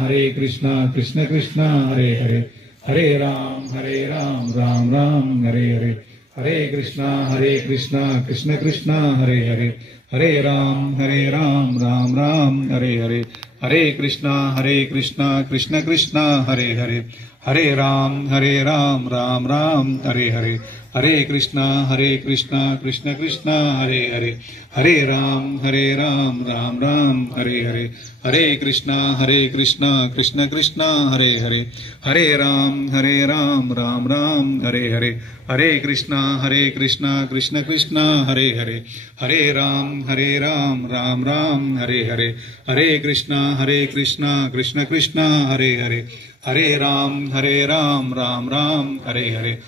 Krishna Krishna Hare Hare Hare Ram Ram Ram Hare Hare Hare Krishna Krishna Krishna Hare Hare Hare Ram Ram Ram Hare Hare Hare Krishna Krishna Krishna Hare Hare Hare Ram Ram Ram Hare Hare Hare Krishna Krishna Krishna Hare Hare Hare Ram Ram Ram Hare Hare Hare Krishna Krishna Krishna Hare Hare Hare Ram Ram Ram Hare Hare Hare Krishna Krishna Krishna Hare Hare Hare Ram Ram Ram Hare Hare Hare Krishna Krishna Krishna Hare Hare Hare Ram Ram Ram Hare Hare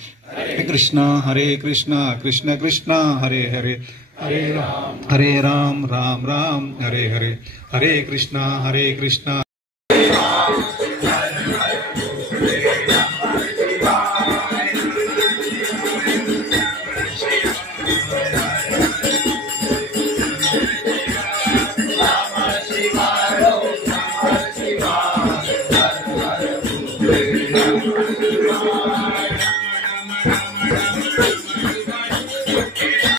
Hare Krishna Krishna Krishna Hare Hare Hare Ram Ram Ram Hare Hare Hare Krishna Hare